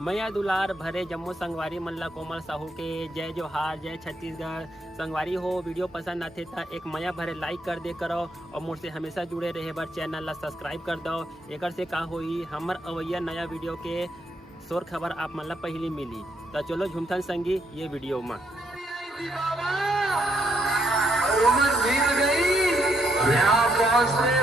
मैया दुलार भरे जम्मू संगवारी मल्ला कोमल साहू के जय जोहार, जय छत्तीसगढ़। संगवारी हो वीडियो पसंद आते तो एक मैया भरे लाइक कर दे करो और मुझसे हमेशा जुड़े रहे बर चैनल ला सब्सक्राइब कर दो। एक से का होई हमर अवैया नया वीडियो के शोर खबर आप मन ला पहली मिली। तो चलो झुमथन संगी ये वीडियो में उमर बीत गई, यहाँ पहुँचने